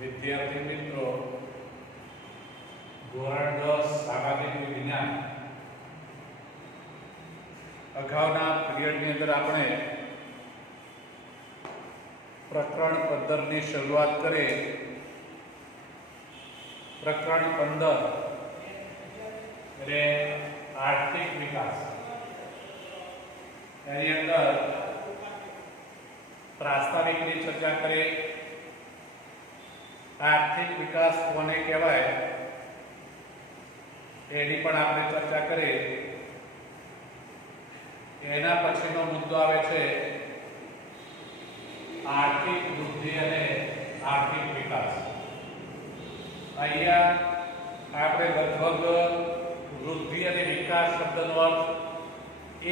વિદ્યાર્થી મિત્રો ધોરણ 10 સામાજિક વિજ્ઞાન અગાઉના પીરિયડની અંદર આપણે પ્રકરણ 15 ની શરૂઆત કરી. પ્રકરણ 15 એટલે આર્થિક વિકાસ. એની અંદર પ્રાસ્તાવિકની ચર્ચા કરી. આર્થિક વિકાસ કોને કહેવાય એની પણ આપણે ચર્ચા કરી. એના પછીનો મુદ્દો આવે છે આર્થિક વૃદ્ધિ અને આર્થિક વિકાસ. અહીંયા આપણે લગભગ વૃદ્ધિ અને વિકાસ શબ્દનો અર્થ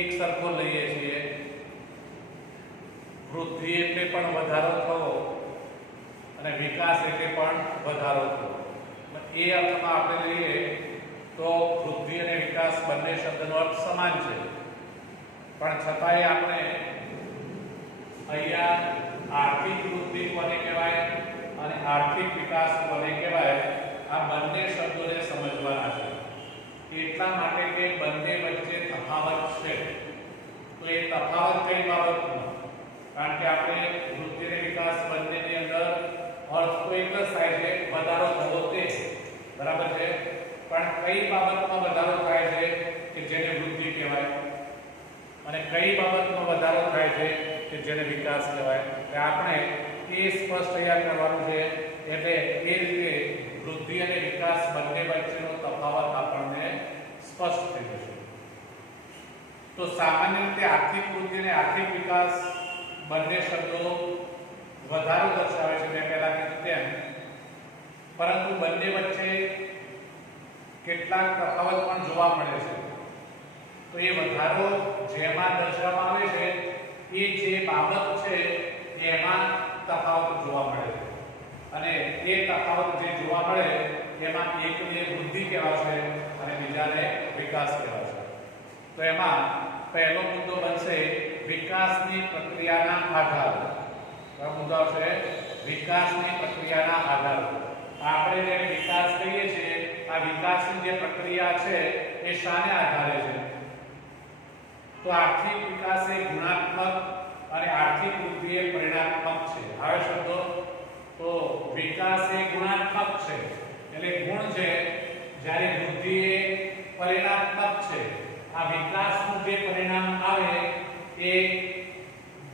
એક સરખો લઈએ છીએ. વૃદ્ધિ એટલે પણ વધારો થવો અને વિકાસ એટલે પણ વધારો થવો. એ અર્થમાં આપણે લઈએ તો વૃદ્ધિ અને વિકાસ બંને શબ્દનો અર્થ સમાન છે, પણ છતાંય આપણે અહીંયા આર્થિક વૃદ્ધિ કોને કહેવાય અને આર્થિક વિકાસ કોને કહેવાય આ બંને શબ્દોને સમજવાના છે. એટલા માટે કે બંને વચ્ચે તફાવત છે. તો એ તફાવત કઈ બાબતનો? કારણ કે આપણે વૃદ્ધિ અને વિકાસ બંનેની અંદર અર્થ તો એક જ થાય છે, વધારો થવો તે બરાબર છે, પણ કઈ બાબતમાં વધારો થાય છે કે જેને વૃદ્ધિ કહેવાય અને કઈ બાબતમાં વધારો થાય છે કે જેને વિકાસ કહેવાય. એટલે આપણે એ સ્પષ્ટ અહીંયા કરવાનું છે. એટલે એ રીતે વૃદ્ધિ અને વિકાસ બંને વચ્ચેનો તફાવત આપણને સ્પષ્ટ થઈ જશે. તો સામાન્ય રીતે આર્થિક વૃદ્ધિ અને આર્થિક વિકાસ બંને શબ્દો વધારો દર્શાવે છે, મેં પહેલા કીધું તેમ, પરંતુ બંને વચ્ચે કેટલાક તફાવત પણ જોવા મળે છે. તો એ વધારો જેમાં દર્શાવવામાં આવે છે એ જે બાબત છે એમાં તફાવત જોવા મળે છે, અને એ તફાવત જે જોવા મળે એમાં એકને વૃદ્ધિ કહેવાશે અને બીજાને વિકાસ કહેવાશે. તો એમાં પહેલો મુદ્દો બનશે વિકાસની પ્રક્રિયાના આધાર. આ મુદ્દો આવશે વિકાસની પ્રક્રિયાના આધાર. આપણે જે વિકાસ કહીએ છીએ આ વિકાસની જે પ્રક્રિયા છે એ શાને આધારે છે? તો આર્થિક વિકાસ એ ગુણાત્મક અને આર્થિક વૃદ્ધિ એ પરિણાત્મક છે. હવે શબ્દો તો વિકાસ એ ગુણાત્મક છે એટલે ગુણ છે, જ્યારે વૃદ્ધિ એ પરિણાત્મક છે. આ વિકાસનું જે પરિણામ આવે એ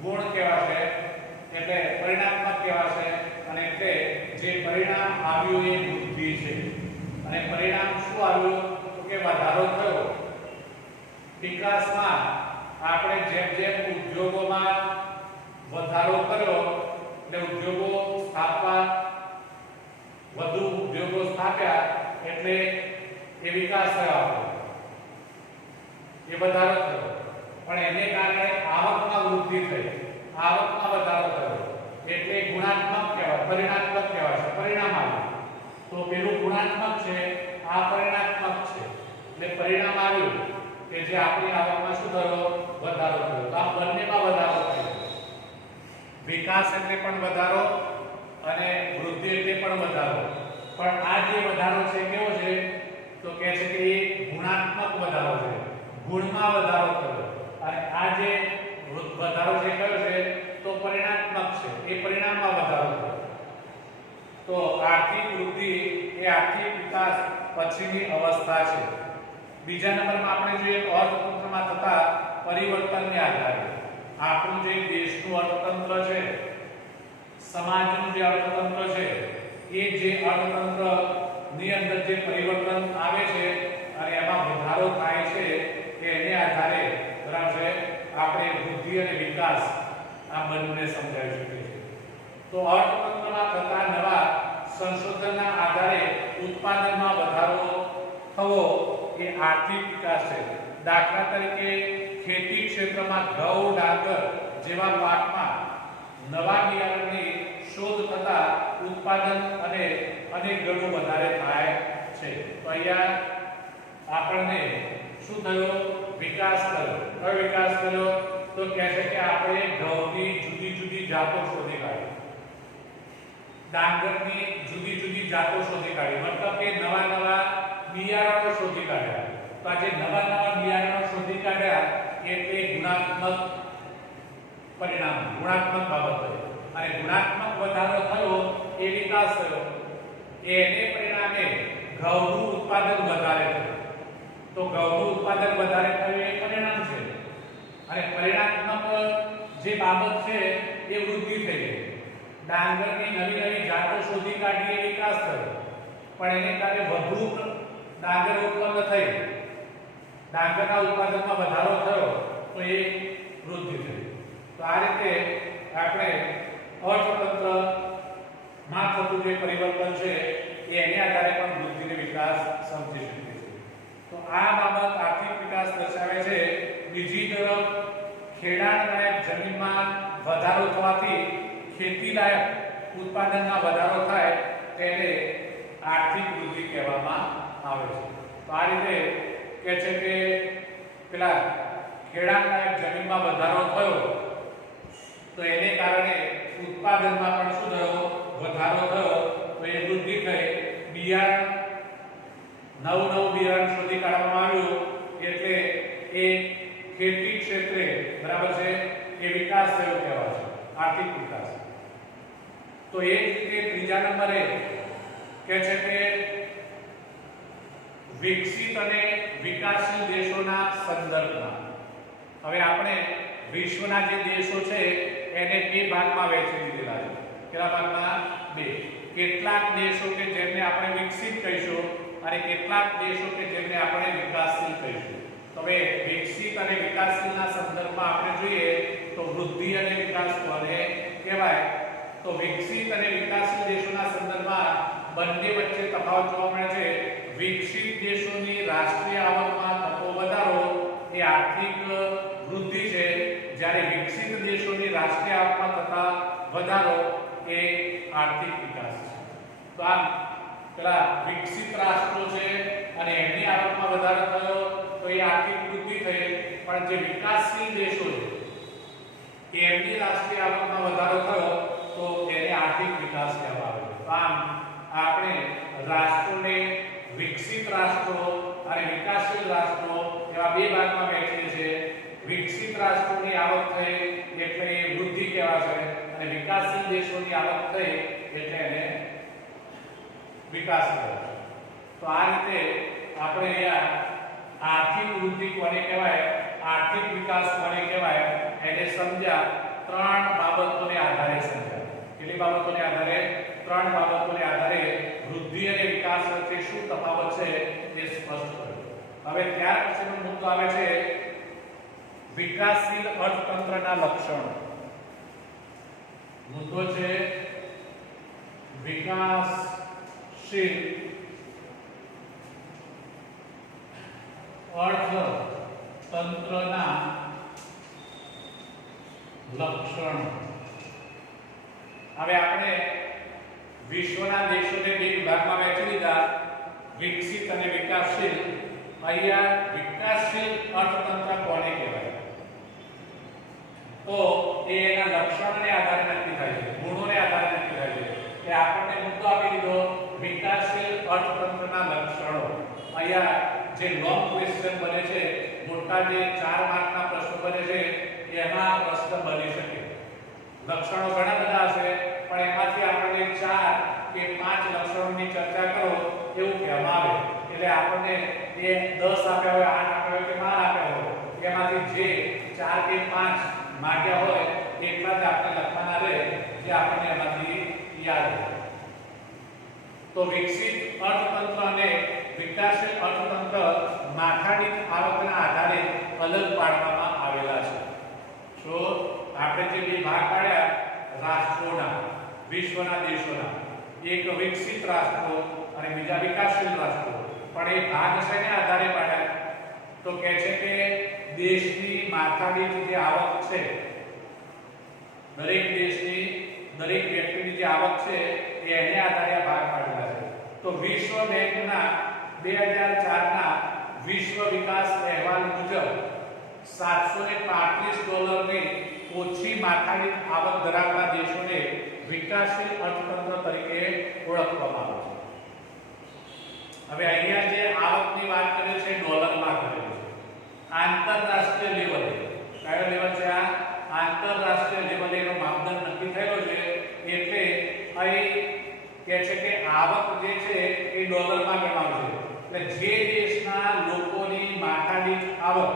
ગુણ કહેવાશે એટલે પરિણાત્મક કહેવાશે, અને એટલે જે પરિણામ આવ્યું એ વૃદ્ધિ છે. અને પરિણામ શું આવ્યું તો કે વધારો થયો. વિકાસમાં આપણે જેમ જેમ ઉદ્યોગોમાં વધારો કર્યો એટલે ઉદ્યોગો સ્થાપવા, વધુ ઉદ્યોગો સ્થાપ્યા એટલે એ વિકાસ થયો, એ વધારો થયો. પણ એને કારણે આવકમાં વૃદ્ધિ થઈ, આવકમાં વધારો થયો એટલે ગુણાત્મક કહેવાય, પરિણાત્મક કહેવાય, પરિણામ આવ્યું. તો પેલું ગુણાત્મક છે, આ પરિણાત્મક છે. એટલે પરિણામ આવ્યું કે જે આપણી આવકમાં શું થયો? વધારો થયો. તો આ બંનેમાં વધારો થયો. વિકાસ એટલે પણ વધારો અને વૃદ્ધિ એટલે પણ વધારો. પણ આ જે વધારો છે કેવો છે? તો કહે છે કે એ ગુણાત્મક વધારો છે, ગુણમાં વધારો થયો. અને આ જે વધારો છે કયો છે? તો પરિણાત્મક છે, એ પરિણામમાં વધારો થયો. તો આર્થિક વૃદ્ધિ એ આર્થિક વિકાસ પછીની અવસ્થા છે. બીજા નંબરમાં આપણે જોઈએ અર્થતંત્રમાં થતા પરિવર્તનને આધારે. આપણું જે દેશનું અર્થતંત્ર છે, સમાજનું જે અર્થતંત્ર છે, એ જે અર્થતંત્રની અંદર જે પરિવર્તન આવે છે અને એમાં વધારો થાય છે એને આધારે બરાબર છે આપણે વૃદ્ધિ અને વિકાસ આ બંને સમજાવી શકીએ છીએ. તો અર્થતંત્રમાં થતા નવા સંશોધનના આધારે ઉત્પાદનમાં વધારો થવો એ આર્થિક વિકાસ છે. દાખલા તરીકે ખેતી ક્ષેત્રમાં ઘઉં, ડાંગર જેવા પાકમાં નવા બિયારણની શોધ થતા ઉત્પાદન અને અનેક ગણું વધારે થાય છે. તો અહીંયા આપણને શું થયો? વિકાસ થયો. કયો વિકાસ થયો? તો કહે છે કે આપણે ઘઉંની જુદી જુદી જાતો શોધી કાઢી. ડાંગરની જુદી જુદી જાતો શોધી કાઢી, મતલબ કે નવા નવા બિયારણો શોધી કાઢ્યા. તો આ જે નવા નવા બિયારણો શોધી કાઢ્યા એટલે ગુણાત્મક પરિણામ, ગુણાત્મક બાબત થઈ. અને ગુણાત્મક વધારો થયો એ વિકાસ થયો, એને પરિણામે ઘઉંનું ઉત્પાદન વધારે થયું. તો ઘઉંનું ઉત્પાદન વધારે થયું એ પરિણામ છે. અને પરિણાત્મક જે બાબત છે એ વૃદ્ધિ થઈ ગઈ. ડાંગરની નવી નવી જાતો શોધી કાઢી એ વિકાસ થયો, પણ એને કારણે વધુ ડાંગર ઉત્પન્ન થઈ, ડાંગરના ઉત્પાદનમાં વધારો થયો તો એ વૃદ્ધિ થઈ. તો આ રીતે આપણે અર્થતંત્રમાં થતું જે પરિવર્તન છે એને આધારે પણ વૃદ્ધિ અને વિકાસ સમજી શકીએ છીએ. તો આ બાબત આર્થિક વિકાસ દર્શાવે છે. બીજી તરફ ખેડાણલાયક જમીનમાં વધારો થવાથી ખેતીલાયક ઉત્પાદનમાં વધારો થાય તેને આર્થિક વૃદ્ધિ કહેવામાં આવે છે. તો આ રીતે કહે છે કે પેલા ખેડાણલાયક જમીનમાં વધારો થયો તો એને કારણે ઉત્પાદનમાં પણ શું થયો? વધારો થયો. તો એ વૃદ્ધિ થઈ. બિયારણ નવું બિયારણ શોધી કાઢવામાં આવ્યું એટલે એ ખેતી ક્ષેત્રે બરાબર છે એ વિકાસ થયો કહેવાય છે, આર્થિક વિકાસ. તો એ જ રીતે ત્રીજા નંબરે કહે છે કે વિકસિત અને વિકાસશીલ દેશોના સંદર્ભમાં. હવે આપણે વિશ્વના જે દેશો છે એને બે ભાગમાં વહેંચી દીધેલા છે. કેટલા ભાગમાં? બે. કેટલાક દેશો કે જેમને આપણે વિકસિત કહીશું અને કેટલાક દેશો કે જેમને આપણે વિકાસશીલ કહીશું. તો હવે વિકસિત અને વિકાસશીલના સંદર્ભમાં આપણે જોઈએ તો વૃદ્ધિ અને વિકાસ કોને કહેવાય? તો વિકસિત અને વિકાસશીલ દેશોના સંદર્ભમાં બંને વચ્ચે તફાવત જોવા મળે છે. વિકસિત દેશોની રાષ્ટ્રીય આવકમાં થતો વધારો એ આર્થિક વૃદ્ધિ છે, જ્યારે વિકસિત દેશોની રાષ્ટ્રીય આવકમાં થતા વધારો એ આર્થિક વિકાસ છે. તો આમ પેલા વિકસિત રાષ્ટ્રો છે અને એમની આવકમાં વધારો થયો તો એ આર્થિક વૃદ્ધિ થઈ, પણ જે વિકાસશીલ દેશો છે એમની રાષ્ટ્રીય આવકમાં વધારો થયો તો એને આર્થિક વિકાસ કહેવામાં આવે છે. આમ આપણે રાષ્ટ્રોને વિકસિત રાષ્ટ્રો અને વિકાસશીલ રાષ્ટ્રો એવા બે ભાગમાં વહેંચીએ છીએ. વિકસિત રાષ્ટ્રોની આવક થઈ એટલે એ વૃદ્ધિ કહેવાય છે અને વિકાસશીલ દેશોની આવક થઈ એટલે એને વિકાસ કહેવાય છે. તો આ રીતે આપણે અહીંયા આર્થિક વૃદ્ધિ કોને કહેવાય, આર્થિક વિકાસ કોને કહેવાય એને સમજ્યા. ત્રણ બાબતોને આધારે સમજ્યા. કેટલી બાબતોને આધારે? ત્રણ બાબતોને આધારે વૃદ્ધિ અને વિકાસ વચ્ચે શું તફાવત છે તે સ્પષ્ટ કર્યું. હવે ત્યાર પછીનો મુદ્દો આવે છે વિકાસશીલ અર્થતંત્રના લક્ષણો. મુદ્દો છે વિકાસશીલ અર્થતંત્રના લક્ષણો. હવે આપણે વિશ્વના દેશોને બે વિભાગમાં વહેંચી દીધા, વિકસિત અને વિકાસશીલ. અહીંયા વિકાસશીલ અર્થતંત્ર કોને કહેવાય? તો એ એના લક્ષણોને આધારે નક્કી થાય છે, ગુણોને આધારે નક્કી થાય છે. કે આપણને મુદ્દો આપી દીધો વિકાસશીલ અર્થતંત્રના લક્ષણો. અહીંયા જે લોંગ ક્વેશ્ચન બને છે, મોટા જે 4 માર્કના પ્રશ્નો બને છે એમાં પ્રશ્ન બની શકે. લક્ષણો ઘણા બધા હશે પણ એમાંથી આપણને 4 કે 5 લક્ષણોની ચર્ચા કરો એવું કહેવામાં આવે. એટલે આપણને એ 10 આપ્યા હોય, 8 આપ્યા હોય કે 12 આપ્યા હોય એમાંથી જે 4 કે 5 માંગ્યા હોય એટલા જ આપણે લખવાના રહે જે આપણને એમાંથી યાદ રહે. તો વિકસિત અર્થતંત્ર અને વિકાસશીલ અર્થતંત્ર માથાદીઠ આવકના આધારે અલગ પાડવામાં આવેલા છે. તો આપણે જે બે ભાગ પાડ્યા રાષ્ટ્રોના, વિશ્વના દેશોના, એક વિકસિત રાષ્ટ્રો અને બીજા વિકાસશીલ રાષ્ટ્રો. પણ એ ભાગ શેને આધારે પાડ્યા? તો કહે છે કે દેશની માથાદીઠ જે આવક છે, દરેક દેશની દરેક વ્યક્તિની જે આવક છે એને આધારે આ ભાગ પાડેલા છે. તો વિશ્વ બેંકના 2004ના વિશ્વ વિકાસ અહેવાલ મુજબ $735 ની ઓછી માથાદીઠ આવક ધરાવતા દેશોને વિકાસશીલ અર્થતંત્ર તરીકે ઓળખવામાં આવે છે. હવે અહીંયા જે આવકની વાત કરી છે ડોલરમાં કરેલી છે. આંતરરાષ્ટ્રીય લેવલે કયો લેવલ છે આ આંતરરાષ્ટ્રીય લેવલે એનો માપદંડ નક્કી થયેલો છે એટલે અહીં કહે છે કે આવક જે છે એ ડોલરમાં ગણવામાં છે. એટલે જે દેશના લોકોની માથાદીઠ આવક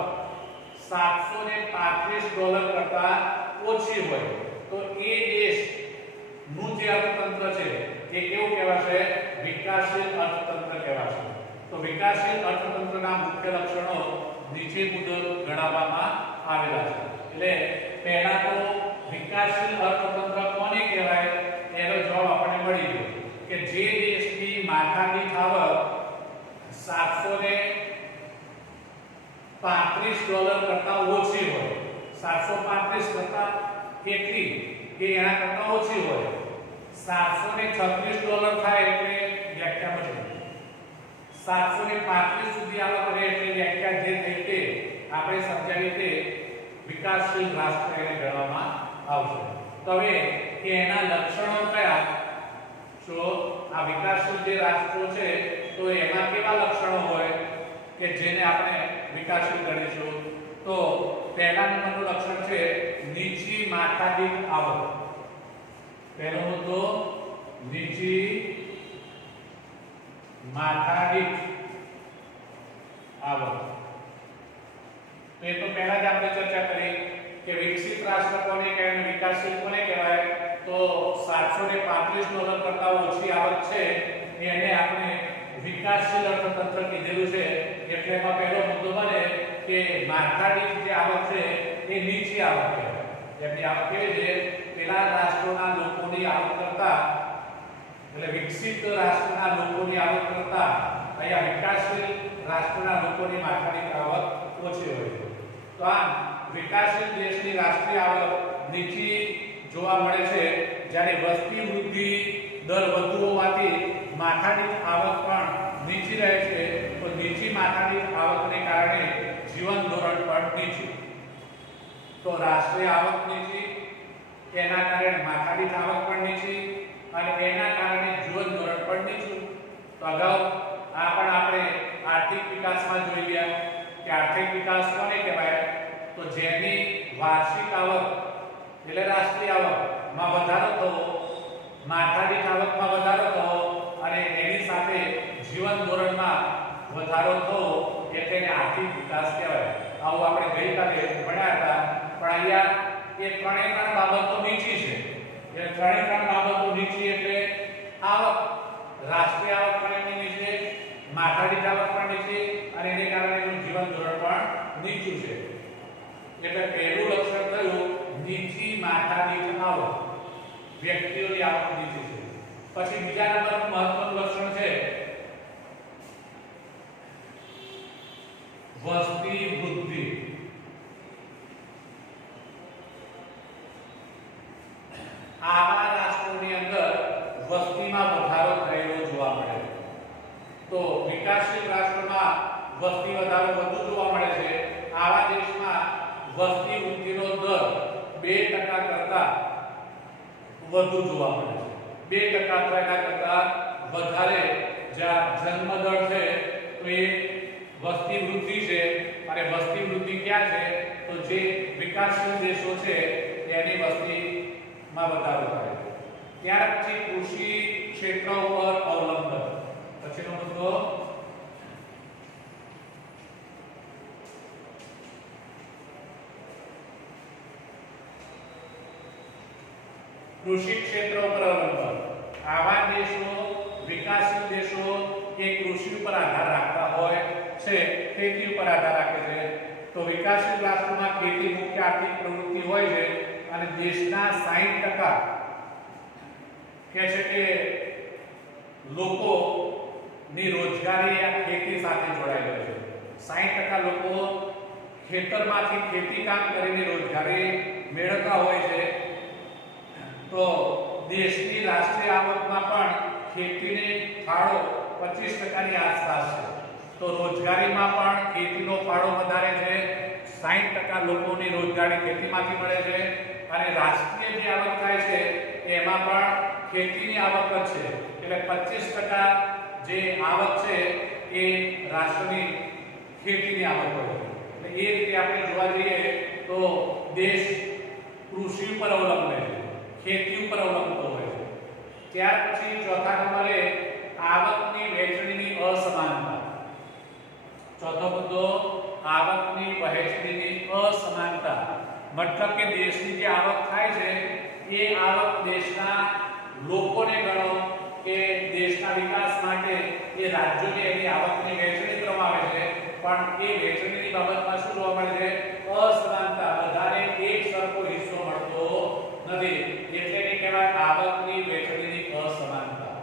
$735 કરતા ઓછી હોય તો એ દેશનું જે અર્થતંત્ર છે એ કેવું કહેવાશે વિકાસશીલ અર્થતંત્ર કહેવાશે. તો વિકાસશીલ અર્થતંત્રના મુખ્ય લક્ષણો નીચે મુજબ ગણાવવામાં આવેલા છે. એટલે પહેલા તો વિકાસશીલ અર્થતંત્ર કોને કહેવાય એનો જવાબ આપણને મળી ગયો કે જે દેશની માથાદીઠ આવક $735 કરતા ઓછી હોય 735 કરતા કેટલી કે એના કરતા ઓછી હોય $736 થાય એટલે વ્યાખ્યા બદલાય 735 સુધી આવક રહે એટલે વ્યાખ્યા જે થઈ તે આપણે સમજાવી તે વિકાસશીલ રાષ્ટ્ર એને ગણવામાં આવશે. તો હવે કે એના લક્ષણો કયા તો આ વિકાસશીલ જે રાષ્ટ્રો છે તો એમાં કેવા લક્ષણો હોય કે જેને આપણે વિકાસશીલ ગણીશું. તો પહેલા નંબરનું લક્ષણ છે નીચી માથાદીઠ આવક. પહેલો મુદ્દો નીચી માથાદીઠ આવક. તો એ તો પહેલા જ આપણે ચર્ચા કરી કે વિકસિત રાષ્ટ્ર કોને કહેવાય અને વિકાસશીલ કોને કહેવાય. તો $735 કરતા ઓછી આવક છે એને આપણે વિકાસશીલ અર્થતંત્ર કીધેલું છે. એટલે એમાં પહેલો મુદ્દો બને કે માથાદીઠ જે આવક છે એ નીચી આવક કહેવાય. એમની આવક કેવી છે પેલા રાષ્ટ્રોના લોકોની આવક કરતા એટલે વિકસિત રાષ્ટ્રના લોકોની આવક કરતા અહીંયા વિકાસશીલ રાષ્ટ્રના લોકોની માથાદીઠ આવક ઓછી હોય છે. તો આમ વિકાસશીલ દેશની રાષ્ટ્રીય આવક નીચી જોવા મળે છે જ્યારે વસ્તી વૃદ્ધિ દર વધુ હોવાથી માથાદીઠ આવક પણ નીચી રહે છે. તો નીચી માથાદીઠ આવકને કારણે જીવન ધોરણ પણ નીચું. તો રાષ્ટ્રીય આવક નીચી એના કારણે માથાદીઠ આવક પણ નીચી અને એના કારણે જીવન ધોરણ પણ નીચું. તો અગાઉ આ પણ આપણે આર્થિક વિકાસમાં જોઈ ગયા કે આર્થિક વિકાસ કોને કહેવાય તો જેની વાર્ષિક આવક એટલે રાષ્ટ્રીય આવકમાં વધારો થવો માથાદીઠ આવકમાં વધારો થવો અને એની સાથે જીવન ધોરણમાં વધારો થવો એટલે એને આર્થિક વિકાસ કહેવાય. આવું આપણે ગઈકાલે ભણ્યા હતા. પણ અહીંયા એ ત્રણ બાબતો નીચી છે. એ ત્રણ બાબતો નીચી એટલે આવક રાષ્ટ્રીય આવક પણ એની નીચે માથાદીઠ આવક પણ નીચે અને એને કારણે એનું જીવન ધોરણ પણ નીચું છે. એટલે પહેલું લક્ષણ થયું નીચી માથાદીઠ આવક. વ્યક્તિઓની આવક નીચી છે. પછી બીજા નંબરનું મહત્વનું લક્ષણ છે વસ્તી વૃદ્ધિ. આવા રાષ્ટ્રોની અંદર વસ્તીમાં વધારો થયેલો જોવા મળે છે. તો વિકાસશીલ રાષ્ટ્રમાં વસ્તી વધારો વધુ જોવા મળે છે. આવા દેશમાં વસ્તી વૃદ્ધિનો દર 2% કરતા વધુ જોવા મળે છે. 2% કરતા વધારે જ્યાં જન્મ દર છે તો એ વસ્તી વૃદ્ધિ છે. અને વસ્તી વૃદ્ધિ ક્યાં છે તો જે વિકાસશીલ દેશો છે એની વસ્તીમાં વધારો થાય છે. ત્યાર પછી કૃષિ ક્ષેત્ર ઉપર અવલંબન. પછીનો મુદ્દો કૃષિ ક્ષેત્ર ઉપર અવલંબન. આવા દેશો વિકાસશીલ દેશો એ કૃષિ ઉપર આધાર રાખતા હોય છે ખેતી ઉપર આધાર રાખે છે. તો વિકાસશીલ રાષ્ટ્રોમાં ખેતી મુખ્ય આર્થિક પ્રવૃત્તિ હોય છે અને દેશના 60% કહે છે કે લોકોની રોજગારી આ ખેતી સાથે જોડાયેલી છે. 60% લોકો ખેતરમાંથી ખેતી કામ કરીને રોજગારી મેળવતા હોય છે. તો દેશની રાષ્ટ્રીય આવકમાં પણ ખેતીને ફાળો 25% ની આસપાસ છે. તો રોજગારીમાં પણ ખેતીનો ફાળો વધારે છે. 60% લોકોની રોજગારી ખેતીમાંથી મળે છે અને રાષ્ટ્રીય જે આવક થાય છે એમાં પણ ખેતીની આવક જ છે, એટલે 25% જે આવક છે એ રાષ્ટ્રની ખેતીની આવક હોય છે. એટલે એ રીતે આપણે જોવા જઈએ તો દેશ કૃષિ ઉપર અવલંબે છે, ખેતી ઉપર અવલંબતો હોય છે. ત્યાર પછી ચોથા નંબરે આવકની વહેંચણીની અસમાનતા. ચોથો મુદ્દો આવકની વહેંચણીની અસમાનતા, મતલબ કે દેશની જે આવક થાય છે એ આવક દેશના લોકોને ગણો કે દેશના વિકાસ માટે એ રાજ્યોને એની આવકની વહેંચણી કરવામાં આવે છે, પણ એ વહેંચણીની બાબતમાં શું જોવા મળે છે? અસમાનતા, બધાને એક સરખો હિસ્સો મળતો નથી, એટલે કે કહેવાય આવકની વહેંચણીની અસમાનતા.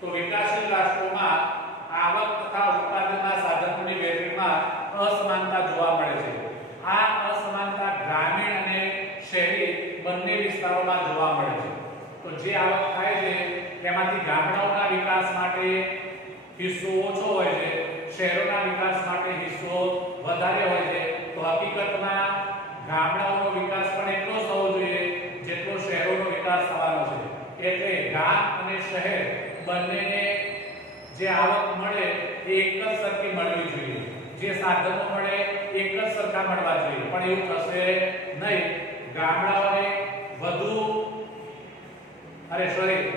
તો વિકાસશીલ રાષ્ટ્રોમાં આવક તથા ઉત્પાદનના સાધનોની વહેંચણીમાં અસમાનતા જોવા મળે છે. આ અસમાનતા ગ્રામીણ અને શહેરી બંને વિસ્તારોમાં જોવા મળે છે. તો જે આવક થાય છે તેમાંથી ગામડાઓના વિકાસ માટે હિસ્સો ઓછો હોય છે, શહેરોના વિકાસ માટે હિસ્સો વધારે હોય છે. તો હકીકતમાં ગામડાઓનો વિકાસ પણ એટલો જ થવો જોઈએ જેટલો શહેરોનો વિકાસ થવાનો છે. એટલે ગામ અને શહેર બંનેને જે આવક મળે એ એક જ સરખી મળવી જોઈએ, જે સાધનો મળે એક જ સરખા મળવા જોઈએ, પણ એવું થશે નહીં. ગામડાઓને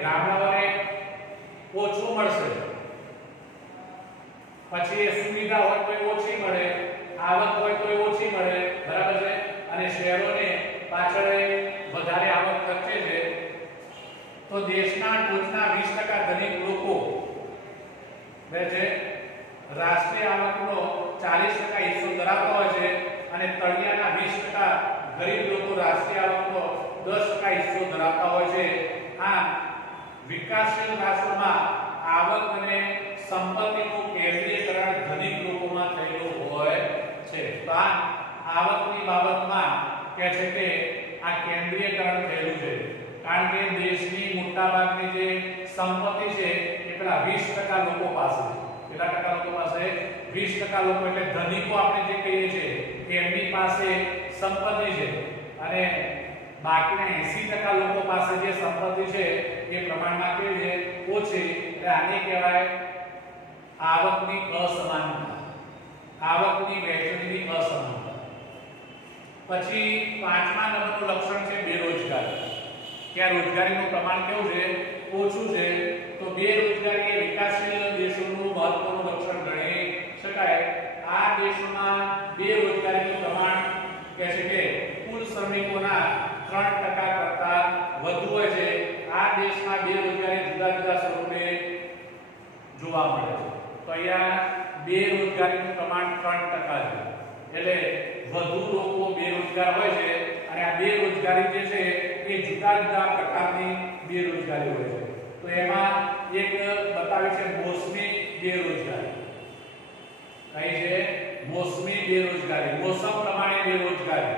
ગામડાઓને ઓછું મળશે, પછી એ સુવિધા હોય તો ઓછી મળે, આવક હોય તો ઓછી મળે, બરાબર છે. અને શહેરોને પાછળ વધારે આવક ખર્ચે છે. તો દેશના ટોચના 20% ધનિક લોકો છે રાષ્ટ્રીય આવકનો 40% હિસ્સો ધરાવતા હોય છે, અને તળિયાના 20% ગરીબ લોકો રાષ્ટ્રીય આવકનો 10% હિસ્સો ધરાવતા હોય છે. આમ વિકાસશીલ રાષ્ટ્રોમાં આવક અને સંપત્તિનું કેન્દ્રીયકરણ ધનિક લોકોમાં થયેલું હોય છે. તો આ આવકની બાબતમાં કહે છે કે આ કેન્દ્રીયકરણ થયેલું છે, કારણ કે દેશની મોટાભાગની જે સંપત્તિ છે એ પેલા 20% લોકો પાસે છે. કેટલા ટકા લોકો પાસે? 20% લોકો, એટલે ધનિકો આપણે જે કહીએ છીએ એમની પાસે સંપત્તિ છે, અને બાકીના 80% લોકો પાસે જે સંપત્તિ છે એ પ્રમાણમાં કેવી છે? ઓછી. એટલે આને કહેવાય આવકની અસમાનતા, આવકની વહેંચણીની અસમાનતા. પછી પાંચમા નંબરનું લક્ષણ છે બેરોજગારી. ત્યાં રોજગારીનું પ્રમાણ કેવું છે? ઓછું છે. તો બેરોજગારી એ વિકાસશીલ દેશોનું મહત્વનું લક્ષણ ગણી શકાય. આ દેશોમાં બેરોજગારીનું પ્રમાણ કહે છે કે કુલ શ્રમિકોના 3% કરતા વધુ હોય છે. આ દેશમાં બેરોજગારી જુદા જુદા સ્વરૂપે જોવા મળે છે. તો અહીંયા બેરોજગારીનું પ્રમાણ 3% છે, એટલે વધુ લોકો બેરોજગાર હોય છે. અને આ બેરોજગારી જે છે એ જુદા જુદા પ્રકારની બેરોજગારી હોય છે. તો એમાં એક બતાવે છે મોસમી બેરોજગારી. કઈ છે? મોસમી બેરોજગારી, મોસમ પ્રમાણે બેરોજગારી.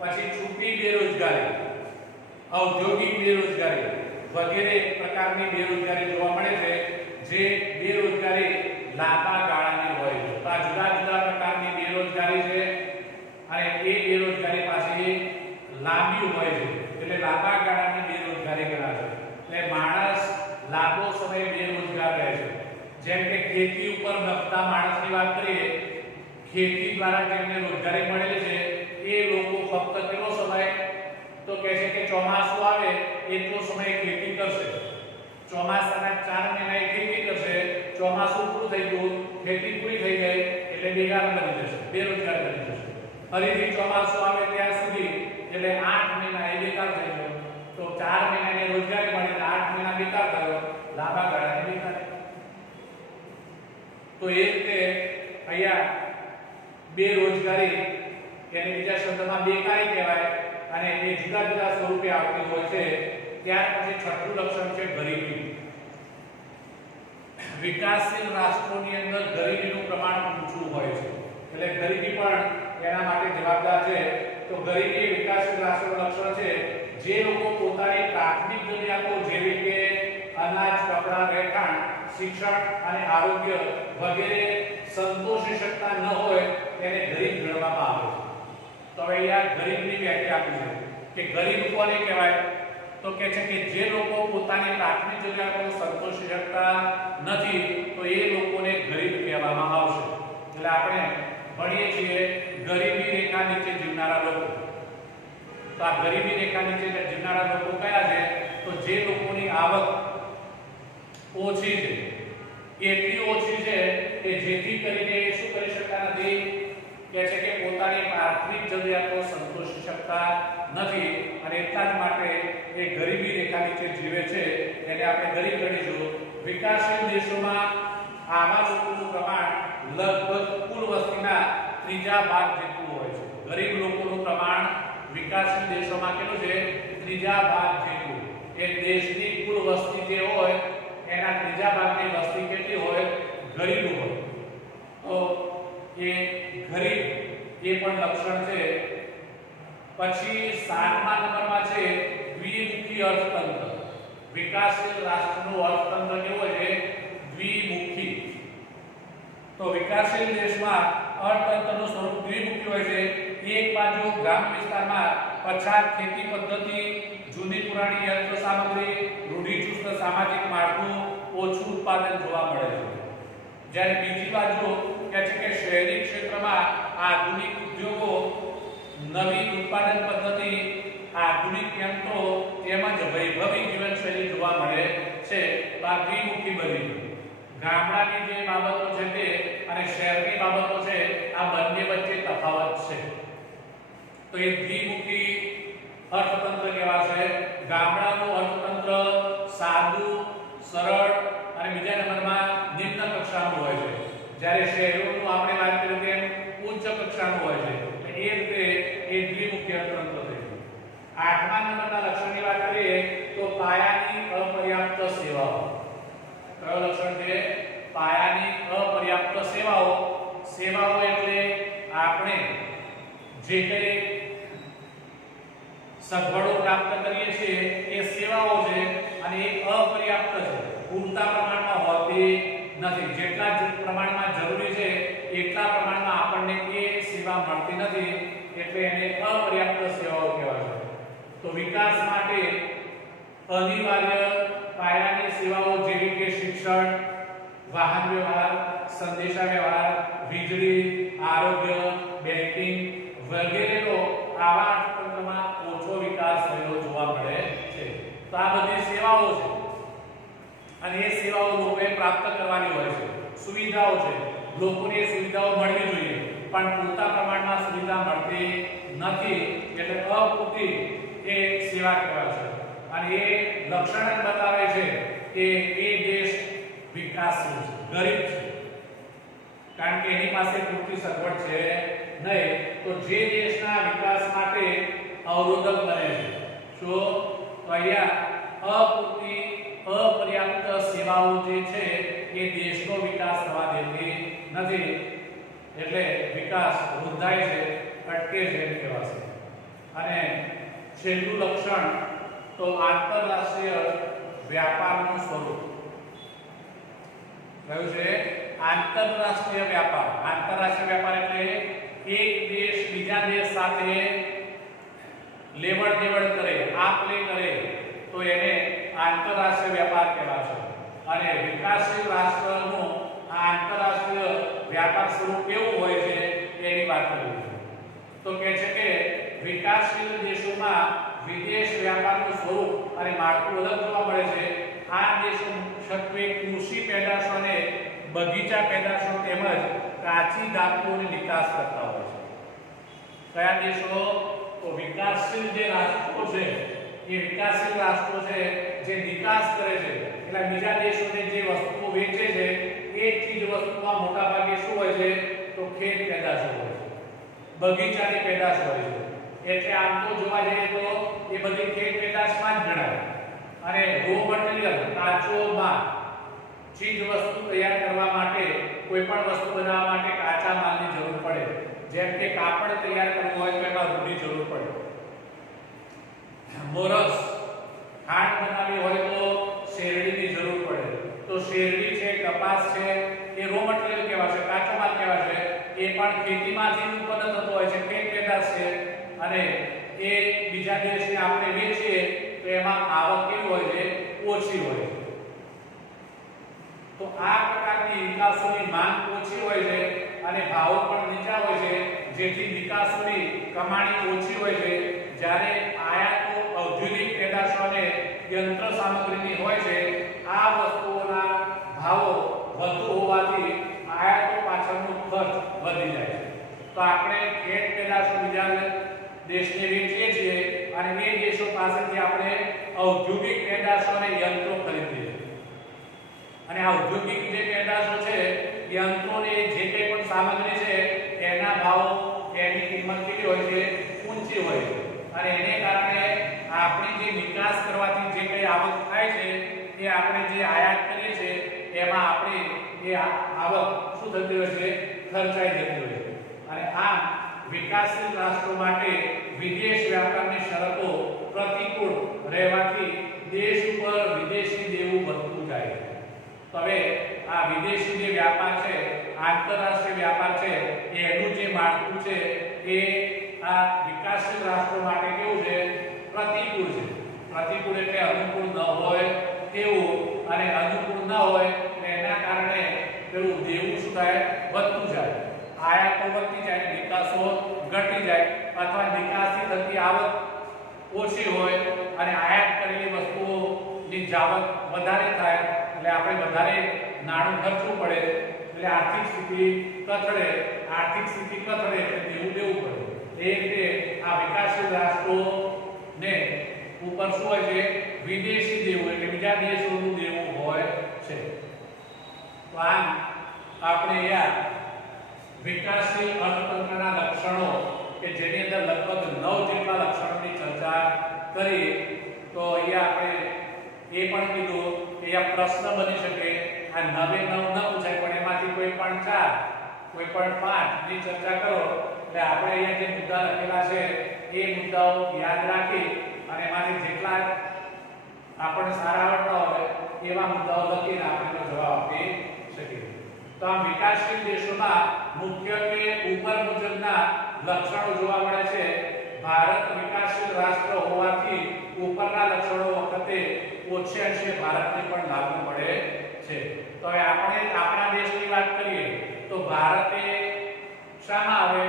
પછી છુપી બેરોજગારી, ઔદ્યોગિક બેરોજગારી વગેરે પ્રકારની બેરોજગારી જોવા મળે છે. જે બેરોજગારી લાંબા ગાળાની હોય છે. તો આ જુદા જુદા પ્રકારની બેરોજગારી છે, અને એ બેરોજગારી પાછી લાંબી હોય છે, એટલે લાંબા ગાળાની બેરોજગારી ગણાય છે. એટલે માણસ લાંબો સમય બેરોજગાર રહે છે. જેમ કે ખેતી ઉપર નફતા માણસની વાત કરીએ, ખેતી દ્વારા જેમને રોજગારી મળેલી છે એ લોકો ફક્ત કેટલો સમય? તો કહે છે કે ચોમાસું આવે એટલો સમય ખેતી કરશે, ચોમાસાના 4 મહિના ખેતી કરશે, ચોમાસું પૂરું થઈ ગયું, ખેતી પૂરી થઈ ગઈ એટલે બેકાર બની જશે, બેરોજગાર બની જશે. ફરીથી ચોમાસું આવે ત્યાં સુધી એટલે 8 મહિના એ બેકાર થઈ ગયો. તો 4 મહિનાની રોજગારી મળી, 8 મહિના બેકાર થયો, લાંબા ગાળાની બેકારી. તો એ રીતે અહીંયા બેરોજગારી એને બીજા શબ્દમાં બેકારી કહેવાય, અને એ જુદા જુદા સ્વરૂપે આવતી હોય છે. ત્યાર પછી છઠ્ઠું લક્ષણ છે ગરીબી. વિકાસશીલ રાષ્ટ્રોની અંદર ગરીબીનું પ્રમાણ ઊંચું હોય છે, એટલે ગરીબી પણ એના માટે જવાબદાર છે. તો ગરીબી એ વિકાસશીલ રાષ્ટ્રોનું લક્ષણ છે જે લોકો પોતાની પ્રાથમિક જરૂરિયાતો જેવી કે અનાજ, કપડાં, રહેઠાણ, શિક્ષણ અને આરોગ્ય વગેરે સંતોષી શકતા ન હોય તેને ગરીબ ગણવામાં આવે છે. તો હવે અહીંયા ગરીબની વ્યાખ્યા આપી છે કે ગરીબ કોને કહેવાય? તો કે છે કે જે લોકો પોતાની પ્રાથમિક જરૂરિયાતો સંતોષી શકતા નથી તો એ લોકોને ગરીબ કહેવામાં આવશે. એટલે આપણે ભણીએ છીએ ગરીબી રેખા નીચે જીવનારા લોકો. તો આ ગરીબી રેખા નીચે જીવનારા લોકો કયા છે? તો જે લોકોની આવક ઓછી છે, એટલી ઓછી છે કે જેથી કરીને શું કરી શકતા નથી, કે છે કે પોતાની પ્રાથમિક જરૂરિયાતો સંતોષી શકતા નથી અને એટલા જ માટે એ ગરીબી રેખા નીચે જીવે છે, એને આપણે ગરીબ ગણીશું. વિકાસશીલ દેશોમાં આવા લોકોનું પ્રમાણ લગભગ કુલ વસ્તીના ત્રીજા ભાગ જેટલું હોય છે. ગરીબ લોકોનું પ્રમાણ વિકાસશીલ દેશોમાં કેટલું છે? ત્રીજા ભાગ જેટલું. એ દેશની કુલ વસ્તી જે હોય એના ત્રીજા ભાગની વસ્તી કેટલી હોય? ગરીબ હોય. તો એ ગરીબ એ પણ લક્ષણ છે. પછી 7મા નંબરમાં છે દ્વિમુખી અર્થતંત્ર. વિકાસશીલ રાષ્ટ્રનું અર્થતંત્ર કેવું હોય છે? દ્વિમુખી. તો વિકાસશીલ દેશમાં અર્થતંત્રનું સ્વરૂપ દ્વિમુખી હોય છે. એક બાજુ ગ્રામ્ય વિસ્તારમાં પછાત ખેતી પદ્ધતિ, જૂની પુરાણી યંત્ર સામગ્રી, રૂઢિચુસ્ત સામાજિક માળખું, ઓછું ઉત્પાદન જોવા મળે છે. જ્યારે બીજી બાજુ કહે છે કે શહેરી ક્ષેત્રમાં આધુનિક ઉદ્યોગો, નવી ઉત્પાદન પદ્ધતિ, આધુનિક યંત્રો તેમજ વૈભવી જીવનશૈલી જોવા મળે છે. આ દ્વિમુખી બની. ગામડાની જે બાબતો છે તે અને શહેરની બાબતો છે, આ બંને વચ્ચે તફાવત છે. તો એ દ્વિમુખી અર્થતંત્ર કહેવાશે. ગામડાનું અર્થતંત્ર સાદું, સરળ અને બીજા નંબરમાં નિમ્ન કક્ષાનું હોય છે, જ્યારે શહેરોનું આપણે વાત કરીએ તેમ ઉચ્ચ કક્ષાનું હોય છે. એ રીતે એ દ્વિમુખી અર્થતંત્ર છે. 8મા નંબરના લક્ષણની વાત કરીએ તો પાયાની અપર્યાપ્ત સેવાઓ. કયો લક્ષણ છે? પાયાની અપર્યાપ્ત સેવાઓ. સેવાઓ એટલે આપણે જે કંઈ સગવડો પ્રાપ્ત કરીએ છીએ એ સેવાઓ છે અને એ અપર્યાપ્ત છે, પૂરતા પ્રમાણમાં હોતી નથી. જેટલા પ્રમાણમાં જરૂરી છે એટલા પ્રમાણમાં આપણને એ સેવા મળતી નથી, એટલે એને અપર્યાપ્ત સેવાઓ કહેવાય છે. તો વિકાસ માટે અનિવાર્ય પાયાની સેવાઓ જેવી કે શિક્ષણ, વાહન વ્યવહાર, સંદેશા વ્યવહાર, વીજળી, આરોગ્ય, બેન્કિંગ વગેરેનો આવા અર્થતંત્રમાં ઓછો વિકાસ થયેલો જોવા મળે છે. તો આ બધી સેવાઓ છે અને એ સેવાઓ લોકોએ પ્રાપ્ત કરવાની હોય છે. સુવિધાઓ છે, લોકોને એ સુવિધાઓ મળવી જોઈએ, પણ પૂરતા પ્રમાણમાં સુવિધા મળતી નથી, એટલે અપૂરતી એ સેવા કહેવાય છે. અને એ લક્ષણ જ બતાવે છે કે એ દેશ વિકાસશીલ છે, ગરીબ છે, કારણ કે એની પાસે પૂરતી સગવડ છે નહીં. તો જે દેશના વિકાસ માટે અવરોધક બને છે શું? તો અહીંયા અપૂરતી અપર્યાપ્ત સેવાઓ જે છે એ દેશનો વિકાસ થવા દેતી નથી, એટલે વિકાસ વૃદ્ધાય છે, અટકે છે એમ કહેવાશે. અને છેલ્લું લક્ષણ તો આંતરરાષ્ટ્રીય વ્યાપારનું સ્વરૂપ. કયું છે? આંતરરાષ્ટ્રીય વ્યાપાર. આંતરરાષ્ટ્રીય વ્યાપાર એટલે એક દેશ બીજા દેશ સાથે લેવડ દેવડ કરે, આપ-લે કરે, તો એને આંતરરાષ્ટ્રીય વ્યાપાર કહેવાશે. અને વિકાસશીલ રાષ્ટ્રનું આંતરરાષ્ટ્રીય વ્યાપાર સ્વરૂપ કેવું હોય છે એની વાત કરીએ તો કહે છે કે વિકાસશીલ દેશોમાં વિદેશ વ્યાપારનું સ્વરૂપ અને માળખું અલગ જોવા મળે છે. આ દેશો મુખ્યત્વે કૃષિ પેદાશો અને બગીચા પેદાશો તેમજ કાચી ધાતુઓની નિકાસ કરતા હોય છે. કયા દેશો? તો વિકાસશીલ જે રાષ્ટ્રો છે એ વિકાસશીલ રાષ્ટ્રો છે જે નિકાસ કરે છે, એટલે બીજા દેશોને જે વસ્તુઓ વેચે છે એ ચીજ વસ્તુમાં મોટા ભાગે શું હોય છે? તો ખેત પેદાશો હોય છે, બગીચાની પેદાશ હોય છે. એટલે આમ તો જોવા જઈએ તો એ બધી ખેત પેદાશમાં જ ગણાય. અને રો મટીરીયલ, કાચો માલ, ચીજ વસ્તુ તૈયાર કરવા માટે, કોઈ પણ વસ્તુ બનાવવા માટે કાચા માલની જરૂર પડે. જેમ કે કાપડ તૈયાર કરવું હોય તો એમાં રૂની જરૂર પડે. મોરસ, ખાંડ બનાવવી હોય તો શેરડીની જરૂર પડે. તો શેરડી છે, કપાસ છે, એ રો મટીરીયલ કહેવાશે, કાચો માલ કહેવાશે. એ પણ ખેતીમાંથી ઉત્પન્ન થતો હોય છે, ખેત પેદાશ છે. અને એ બીજા દેશને આપણે વેચીએ તો એમાં ઓછી હોય છે. તો આ પ્રકારની નિકાસોની માંગ ઓછી હોય છે અને ભાવો પણ નીચા હોય છે, જેથી નિકાસોની કમાણી ઓછી હોય છે. જ્યારે આયાતો ઔદ્યોગિક પેદાશો અને યંત્ર સામગ્રીની હોય છે, આ વસ્તુઓના ભાવો વધુ હોવાથી આયાતો પાછળનો ખર્ચ વધી જાય છે. તો આપણે ખેત પેદાશો બીજા દેશને વેચીએ છીએ અને એ દેશો પાસેથી આપણે ઔદ્યોગિક પેદાશો અને યંત્રો ખરીદીએ છીએ. અને આ ઔદ્યોગિક જે પેદાશો છે, યંત્રોને જે કંઈ પણ સામગ્રી છે, એના ભાવો એની કિંમત કેવી હોય છે? ઊંચી હોય છે. અને એને કારણે આપણી જે નિકાસ કરવાથી જે કંઈ આવક થાય છે, એ આપણે જે આયાત કરીએ છીએ એમાં આપણી એ આવક શું થતી હોય છે? ખર્ચાઈ જતી હોય છે. અને આમ વિકાસશીલ રાષ્ટ્રો માટે વિદેશ વ્યાપારની શરતો પ્રતિકૂળ રહેવાથી દેશ ઉપર વિદેશી દેવું વધતું જાય છે. તો હવે આ વિદેશી જે વ્યાપાર છે, આંતરરાષ્ટ્રીય વ્યાપાર છે, એનું જે માળખું છે એ આ વિકાસશીલ રાષ્ટ્રો માટે કેવું છે? પ્રતિકૂળ છે. પ્રતિકૂળ એટલે અનુકૂળ ન હોય તેવું, અને અનુકૂળ ન હોય એટલે એના કારણે પેલું દેવું શું થાય? વધતું જાય. આયાતો વધતી જાય, નિકાસો ઘટી જાય, અથવા નિકાસથી થતી આવક ઓછી હોય અને આયાત કરેલી વસ્તુઓની જાવક વધારે થાય, એટલે આપણે વધારે નાણું ખર્ચવું પડે, એટલે આર્થિક સ્થિતિ કથળે. આર્થિક સ્થિતિ કથળે એટલે દેવું દેવું પડે. એ રીતે આ વિકાસશીલ રાષ્ટ્રોને ઉપર શું હોય છે? વિદેશી દેવું એટલે બીજા દેશોનું દેવું હોય છે. તો આમ આપણે અહીંયા વિકાસશીલ અર્થતંત્રના લક્ષણો કે જેની અંદર લગભગ 9 જેટલા લક્ષણોની ચર્ચા કરી. તો અહીંયા આપણે એ પણ કીધું કે અહીંયા પ્રશ્ન બની શકે, આ 9 એ 9 ન પૂછાય, પણ એમાંથી કોઈ પણ 4, કોઈ પણ 5 ની ચર્ચા કરો. એટલે આપણે અહીંયા જે મુદ્દા લખેલા છે એ મુદ્દાઓ યાદ રાખી અને એમાંથી જેટલા આપણને સારા આવડતા હોય એવા મુદ્દાઓ લખીને આપણે જવાબ આપી શકીએ. તો આ વિકાસશીલ દેશોમાં મુખ્યત્વે ઉપર મુજબના લક્ષણો જોવા મળે છે. ભારત વિકાસશીલ રાષ્ટ્ર હોવાથી ઉપરના લક્ષણો વખતે ઓછે અંશે ભારતને પણ લાગુ પડે છે. તો હવે આપણે આપણા દેશની વાત કરીએ તો ભારતે શામાં આવે?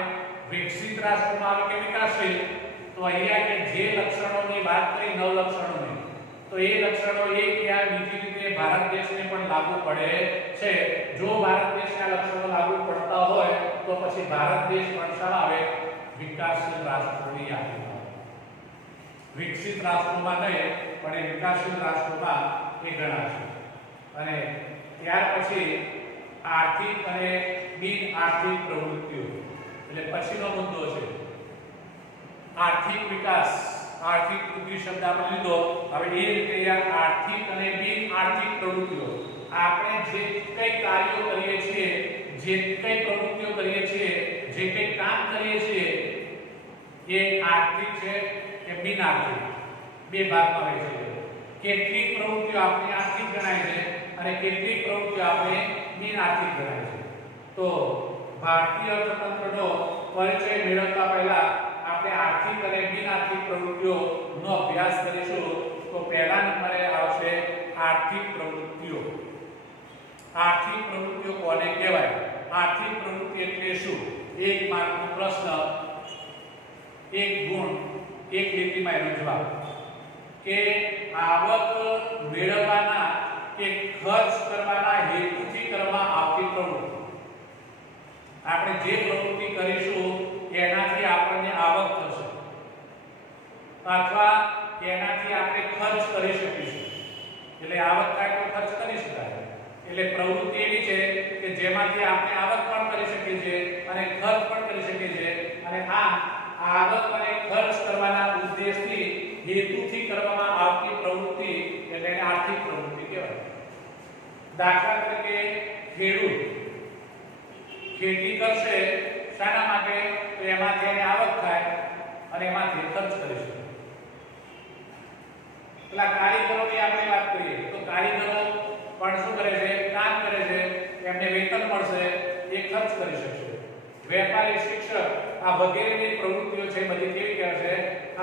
વિકસિત રાષ્ટ્રમાં આવે કે વિકાસશીલ? તો અહીંયા કે જે લક્ષણોની વાત કરી, 9 લક્ષણોની, તો એ લક્ષણો એક યા બીજી રીતે ભારત દેશને પણ લાગુ પડે છે. જો ભારત દેશના લક્ષણો લાગુ પડતા હોય તો પછી ભારત દેશ પણ શામાં આવે? વિકાસશીલ રાષ્ટ્રોની યાદીમાં. વિકસિત રાષ્ટ્રોમાં નહીં, પણ એ વિકાસશીલ રાષ્ટ્રોમાં એ ગણાશે. અને ત્યાર પછી આર્થિક અને બિન આર્થિક પ્રવૃત્તિઓ, એટલે પછીનો મુદ્દો છે આર્થિક વિકાસ. આર્થિક વૃદ્ધિ શબ્દ આપણે લીધો. હવે એ રીતે આર્થિક અને બિન આર્થિક પ્રવૃત્તિઓ, આપણે જે કંઈ કાર્યો કરીએ છીએ, જે કંઈ પ્રવૃત્તિઓ કરીએ છીએ, જે કંઈ કામ કરીએ છીએ, એ આર્થિક છે કે બિન આર્થિક? બે ભાગમાં વહેંચી છે. કેટલીક પ્રવૃત્તિઓ આપણે આર્થિક ગણાય છે અને કેટલીક પ્રવૃત્તિઓ આપણે બિન આર્થિક ગણાય છે. તો ભારતીય અર્થતંત્રનો પરિચય મેળવતા પહેલા આપણે આર્થિક અને બિન આર્થિક પ્રવૃત્તિઓનો અભ્યાસ કરીશું. તો પહેલા નંબરે આવશે આર્થિક પ્રવૃત્તિઓ. આર્થિક પ્રવૃત્તિઓ કોને કહેવાય? આર્થિક પ્રવૃત્તિ એટલે શું? એક માર્કનો પ્રશ્ન, એક ગુણ, એક લીટીમાં એનો જવાબ. કે આવક મેળવવાના કે ખર્ચ કરવાના હેતુથી કરવામાં આવતી પ્રવૃત્તિ. આપણે જે પ્રવૃત્તિ કરીશું એનાથી આપણને આવક થશે અથવા એનાથી આપણે ખર્ચ કરી શકીશું. એટલે આવક થાય તો ખર્ચ કરી શકાય. એટલે પ્રવૃત્તિ એવી છે કે જેમાંથી આપણે આવક પણ કરી શકીએ છીએ અને ખર્ચ પણ કરી શકીએ છીએ. અને આ આવક અને ખર્ચ કરવાના ઉદ્દેશથી, હેતુથી કરવામાં આવતી પ્રવૃત્તિ એટલે આર્થિક પ્રવૃત્તિ કહેવાય. દાખલા તરીકે ખેડૂત ખેતી કરશે શાના માટે? તો એમાંથી એને આવક થાય અને એમાંથી ખર્ચ કરી શકે. પેલા કારીગરોની આપણે વાત કરીએ તો કારીગરો પણ શું કરે છે? કામ કરે છે, એમને વેતન મળશે, એ ખર્ચ કરી શકશે. વેપારી, શિક્ષક, આ વગેરેની પ્રવૃત્તિઓ છે બધી કેવી કહેવાય છે?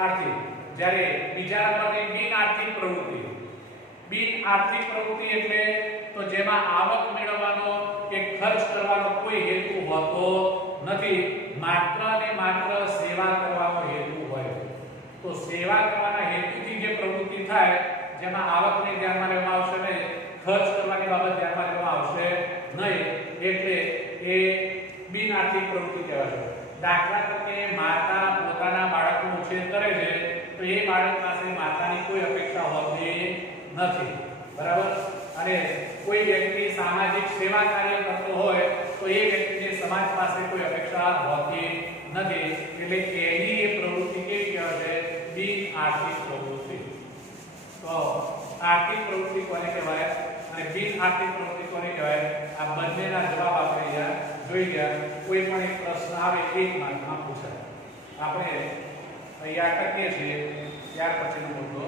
આર્થિક. જ્યારે બીજા નંબરની બિન આર્થિક પ્રવૃત્તિ, બિન આર્થિક પ્રવૃત્તિ એટલે તો જેમાં આવક મેળવવાનો કે ખર્ચ કરવાનો કોઈ હેતુ હોતો નથી, માત્ર ને માત્ર સેવા કરવાનો હેતુ હોય. તો સેવા કરવાના હેતુથી જે પ્રવૃત્તિ થાય જેમાં આવકને ધ્યાનમાં લેવામાં આવશે નહીં, ખર્ચ કરવાની બાબત ધ્યાનમાં લેવામાં આવશે નહીં, એટલે એ બિન આર્થિક પ્રવૃત્તિ કહેવાશે. દાખલા તરીકે માતા પોતાના બાળકનો ઉછેર કરે છે તો એ બાળક પાસે માતાની કોઈ અપેક્ષા હોતી નથી, બરાબર. અને કોઈ વ્યક્તિ સામાજિક સેવા કાર્ય કરતો હોય તો એ વ્યક્તિને સમાજ પાસે કોઈ અપેક્ષા હોતી નથી, એટલે એની એ પ્રવૃત્તિ કેવી કહેવાય? બિન આર્થિક પ્રવૃત્તિ. તો આર્થિક પ્રવૃત્તિ કોને કહેવાય અને બિન આર્થિક પ્રવૃત્તિ કોને કહેવાય? આ બંનેના જવાબ આપણે અહીંયા જોઈ ગયા. કોઈ પણ એક પ્રશ્ન આવે એક માર્કમાં પૂછાય. આપણે અહીંયા અટકીએ છીએ, ત્યાર પછીનો મુદ્દો